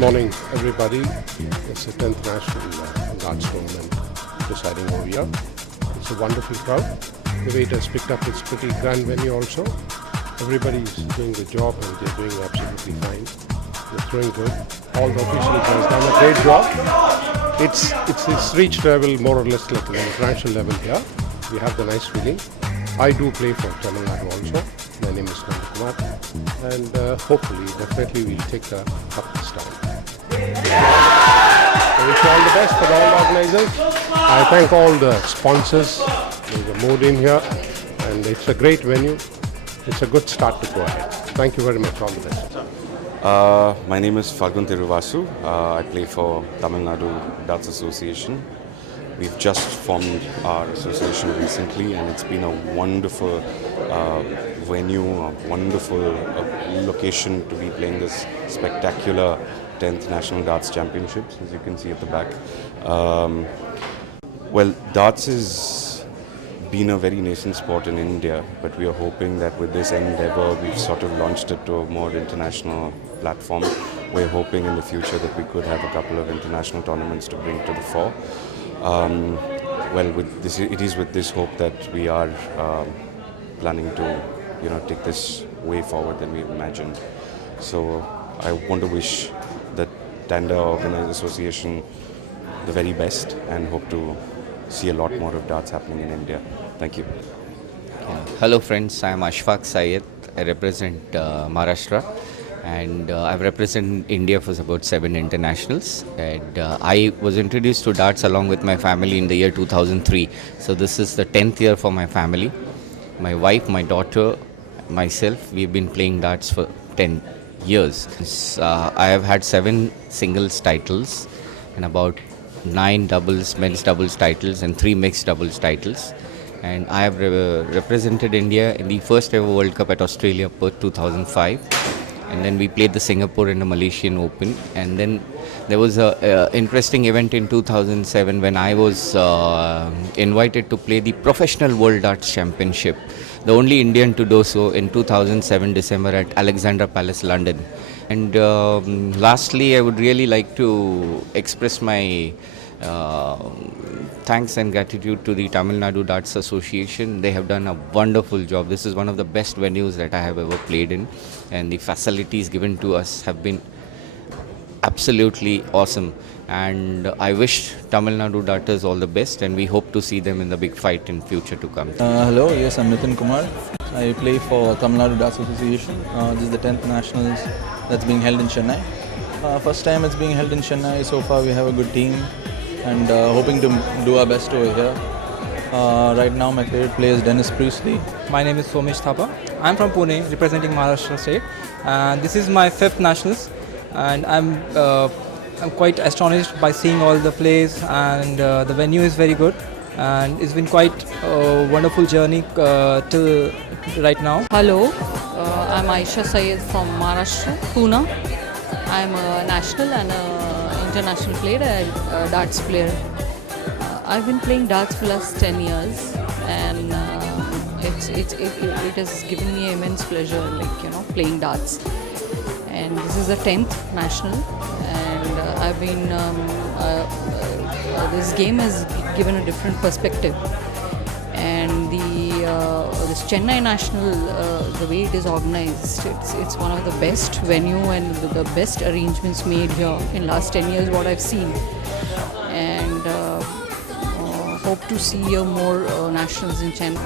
Morning, everybody. It's the 10th National Darts Tournament deciding over here. It's a wonderful crowd. The way it has picked up, it's pretty grand venue also. Everybody's doing the job and they're doing absolutely fine. They're throwing good. All the officials have done a great job. It's reached level more or less like an international level here. We have the nice feeling. I do play for Tamil Nadu also. My name is Nanda Kumar, and hopefully, definitely we'll take the cup this time. I wish you all the best for all the organizers. I thank all the sponsors. There's a mood in here, and it's a great venue. It's a good start to go ahead. Thank you very much. All the best. My name is Falgun Thiruvasu. I play for Tamil Nadu Darts Association. We've just formed our association recently, and it's been a wonderful venue, a wonderful location to be playing this spectacular 10th National Darts Championships, as you can see at the back. Well, darts has been a very nascent sport in India, but we are hoping that with this endeavor, we've sort of launched it to a more international platform. We're hoping in the future that we could have a couple of international tournaments to bring to the fore. Well, it is with this hope that we are planning to, take this way forward than we imagined. So I want to wish the Tanda Organized Association the very best and hope to see a lot more of darts happening in India. Thank you. Hello friends, I am Ashfaq Syed. I represent Maharashtra. And I've represented India for about 7 internationals. And I was introduced to darts along with my family in the year 2003. So this is the 10th year for my family. My wife, my daughter, myself, we've been playing darts for 10 years. I have had 7 singles titles and about 9 doubles, men's doubles titles and 3 mixed doubles titles. And I have represented India in the first ever World Cup at Australia, Perth 2005. And then we played the Singapore and the Malaysian Open. And then there was a interesting event in 2007 when I was invited to play the Professional World Darts Championship, the only Indian to do so in 2007 December at Alexandra Palace, London. And lastly, I would really like to express my thanks and gratitude to the Tamil Nadu Darts Association. They have done a wonderful job. This is one of the best venues that I have ever played in, and the facilities given to us have been absolutely awesome. And I wish Tamil Nadu Darters all the best, and we hope to see them in the big fight in future to come. Hello, yes, I'm Nitin Kumar. I play for Tamil Nadu Darts Association. This is the 10th Nationals that's being held in Chennai. First time it's being held in Chennai. So far we have a good team and hoping to do our best over here. Right now my favorite player is Dennis Priestley. My name is Somesh Thapa. I'm from Pune, representing Maharashtra state. This is my 5th Nationals, and I'm quite astonished by seeing all the plays, and the venue is very good, and it's been quite a wonderful journey till right now. Hello, I'm Aisha Syed from Maharashtra, Pune. I'm a national and international player, a darts player. I've been playing darts for the last 10 years, and it has given me immense pleasure, playing darts. And this is the 10th national, and I've been. This game has given a different perspective, and this Chennai National, the way it is organized, it's one of the best venue and the best arrangements made here in last 10 years. What I've seen, and hope to see more nationals in Chennai.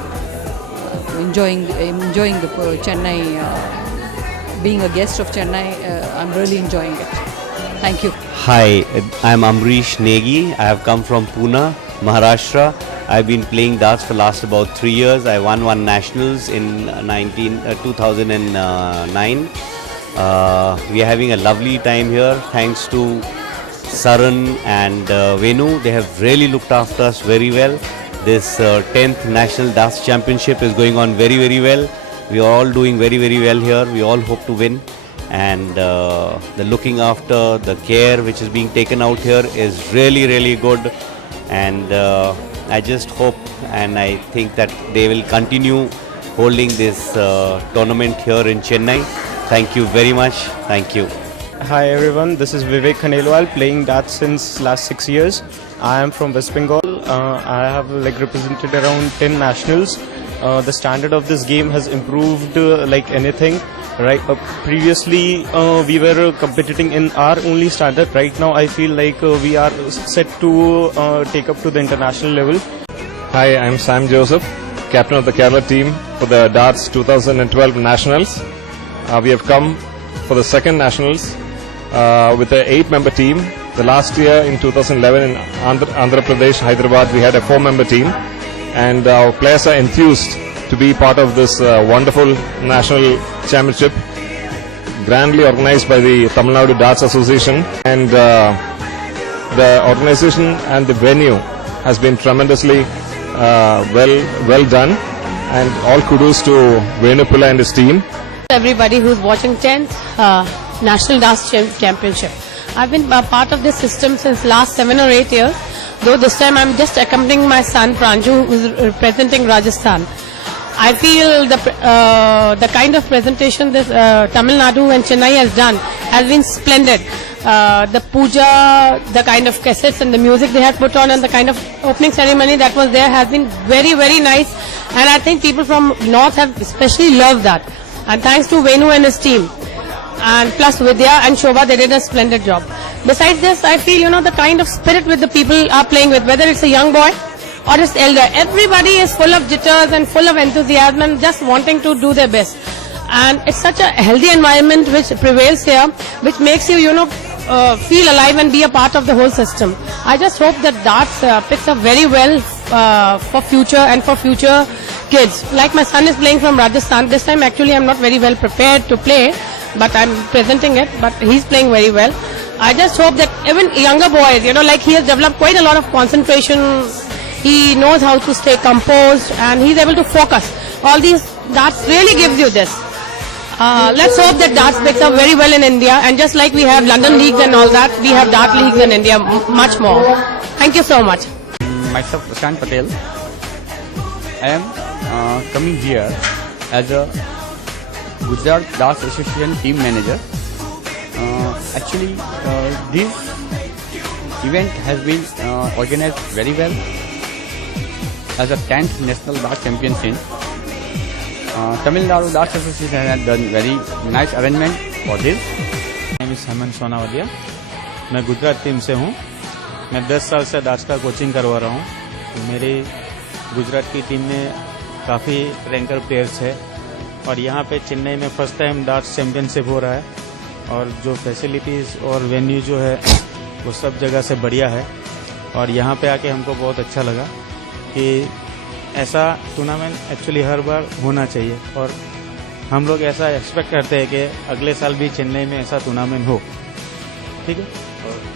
Enjoying the Chennai. Being a guest of Chennai, I'm really enjoying it. Thank you. Hi, I'm Amrish Negi. I have come from Pune, Maharashtra. I've been playing darts for last about 3 years. I won 1 nationals in 2009. We are having a lovely time here. Thanks to Saran and Venu. They have really looked after us very well. This 10th National Darts Championship is going on very, very well. We are all doing very, very well here. We all hope to win. And the looking after, the care which is being taken out here is really, really good. And I just hope and I think that they will continue holding this tournament here in Chennai. Thank you very much. Thank you. Hi everyone, this is Vivek Khanelwal playing darts since last 6 years. I am from West Bengal. I have represented around 10 nationals. The standard of this game has improved like anything. Right, previously we were competing in our only standard. Right now I feel like we are set to take up to the international level. Hi, I'm Sam Joseph, captain of the Kerala team for the Darts 2012 Nationals. We have come for the second Nationals with an 8-member team. The last year in 2011 in Andhra Pradesh, Hyderabad, we had a 4-member team, and our players are enthused to be part of this wonderful national championship, grandly organized by the Tamil Nadu Darts Association, and the organization and the venue has been tremendously well done, and all kudos to Venu Pillai and his team. Everybody who's watching 10th National Darts Championship. I've been part of this system since last 7 or 8 years, though this time I'm just accompanying my son Pranju, who's representing Rajasthan. I feel the kind of presentation this Tamil Nadu and Chennai has done has been splendid. The puja, the kind of cassettes and the music they have put on, and the kind of opening ceremony that was there has been very, very nice. And I think people from North have especially loved that. And thanks to Venu and his team. And plus Vidya and Shobha, they did a splendid job. Besides this, I feel, the kind of spirit with the people are playing with, whether it's a young boy or it's elder, everybody is full of jitters and full of enthusiasm and just wanting to do their best. And it's such a healthy environment which prevails here, which makes you, feel alive and be a part of the whole system. I just hope that darts picks up very well for future and for future kids. Like my son is playing from Rajasthan. This time actually I'm not very well prepared to play, but I'm presenting it, but he's playing very well. I just hope that even younger boys, he has developed quite a lot of concentration. He knows how to stay composed and he's able to focus. All these darts really gives you this. Let's hope that darts picks up very well in India, and just like we have London leagues and all that, we have dart leagues in India much more. Thank you so much. Myself, Prashant Patel. I am coming here as a Gujarat Darts Association team manager. Actually, this event has been organized very well as a 10th National Darts Championship. Tamil Nadu Darts Association has done very nice arrangement for this. My name is Hemant Sonawadia. मैं Gujarat team से हूँ. मैं 10 साल से darts का coaching करवा रहा हूँ. मेरी गुजरात की टीम में काफ़ी रैंकर प्लेयर्स है और यहाँ पे चेन्नई में फर्स्ट टाइम डार्ट्स चैंपियनशिप हो रहा है और जो फैसिलिटीज़ और वेन्यू जो है वो सब जगह से बढ़िया है और यहाँ पे आके हमको बहुत अच्छा लगा कि ऐसा टूर्नामेंट एक्चुअली हर बार होना चाहिए और हम लोग ऐसा एक्सपेक्ट करते हैं कि अगले साल भी चेन्नई में ऐसा टूर्नामेंट हो. ठीक है,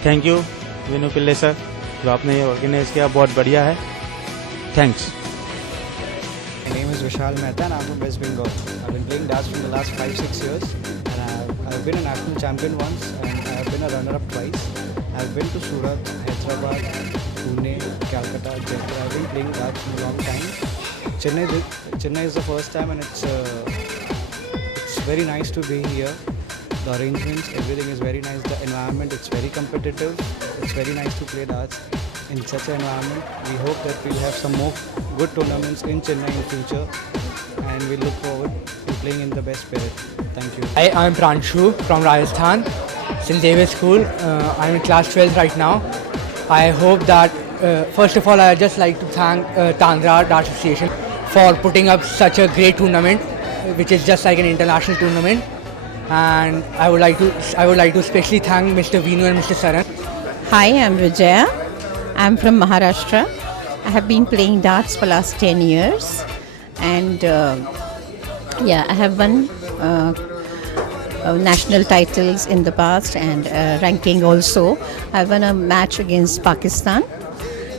thank you Venu Pillai sir, जो आपने ये ऑर्गेनाइज किया बहुत बढ़िया है. Thanks. My name is Vishal Mehta and I'm from West Bengal. I've been playing darts from the last 5-6 years and I've been a national champion once and I've been a runner-up twice. I've been to Surat, Hyderabad, Pune, Calcutta, Jaipur. I've been playing darts for a long time. Chennai is the first time and it's very nice to be here. The arrangements, everything is very nice. The environment, it's very competitive. It's very nice to play darts in such an environment. We hope that we'll have some more good tournaments in Chennai in future and we look forward to playing in the best spirit. Thank you. Hi, I'm Pranshu from Rajasthan, St. David's School. I'm in class 12 right now. I hope that, first of all, I'd just like to thank Tandra Darts Association for putting up such a great tournament, which is just like an international tournament. And I would like to especially thank Mr. Venu and Mr. Saran. Hi, I'm Vijaya. I'm from Maharashtra. I have been playing darts for last 10 years and I have won national titles in the past and ranking also. I won a match against Pakistan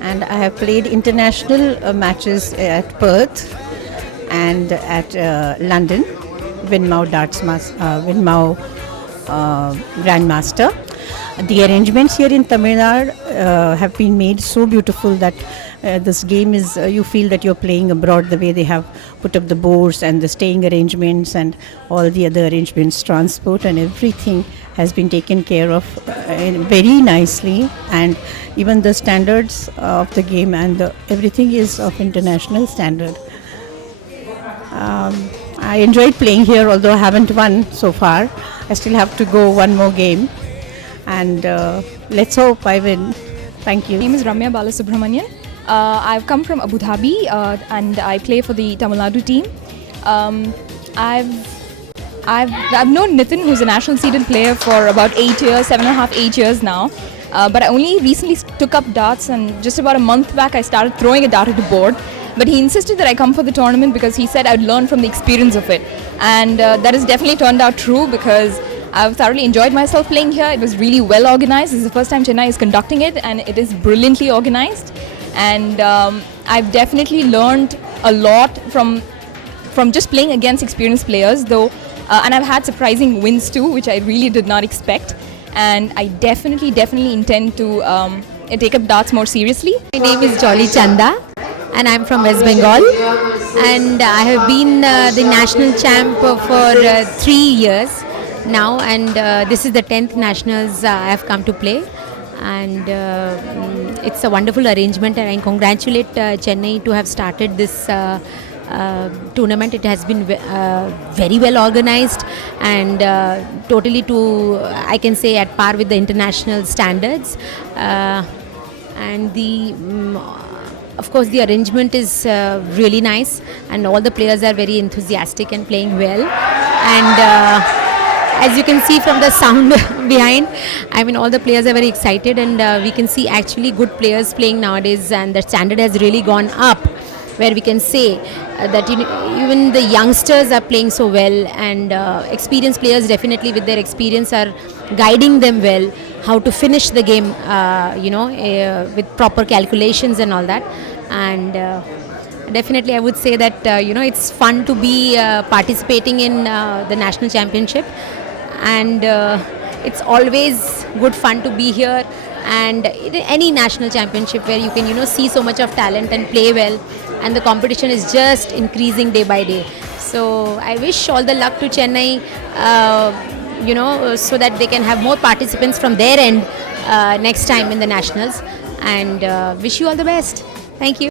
and I have played international matches at Perth and at London, Winmau Grandmaster. The arrangements here in Tamil Nadu have been made so beautiful that this game is, you feel that you're playing abroad, the way they have put up the boards and the staying arrangements and all the other arrangements, transport and everything has been taken care of very nicely, and even the standards of the game and everything is of international standard. I enjoyed playing here, although I haven't won so far. I still have to go one more game, and let's hope I win. Thank you. My name is Ramya Balasubramanian. I've come from Abu Dhabi and I play for the Tamil Nadu team. I've known Nitin, who's a national seeded player, for about 8 years, 7.5, 8 years now. But I only recently took up darts, and just about a month back I started throwing a dart at the board. But he insisted that I come for the tournament because he said I'd learn from the experience of it. And that has definitely turned out true, because I've thoroughly enjoyed myself playing here. It was really well organized. This is the first time Chennai is conducting it, and it is brilliantly organized. And I've definitely learned a lot from just playing against experienced players, though. And I've had surprising wins too, which I really did not expect. And I definitely intend to take up darts more seriously. My name is Jolly Chanda, and I'm from West Bengal. And I have been the national champ for 3 years now, and this is the 10th nationals I have come to play. And it's a wonderful arrangement, and I congratulate Chennai to have started this tournament. It has been very well organized and totally I can say at par with the international standards. And of course the arrangement is really nice, and all the players are very enthusiastic and playing well. And as you can see from the sound behind, I mean, all the players are very excited, and we can see actually good players playing nowadays, and the standard has really gone up, where we can say that even the youngsters are playing so well, and experienced players definitely with their experience are guiding them well how to finish the game, with proper calculations and all that. And definitely I would say that it's fun to be participating in the national championship, and it's always good fun to be here, and any national championship where you can see so much of talent and play well, and the competition is just increasing day by day. So I wish all the luck to Chennai, so that they can have more participants from their end next time in the nationals, and wish you all the best. Thank you.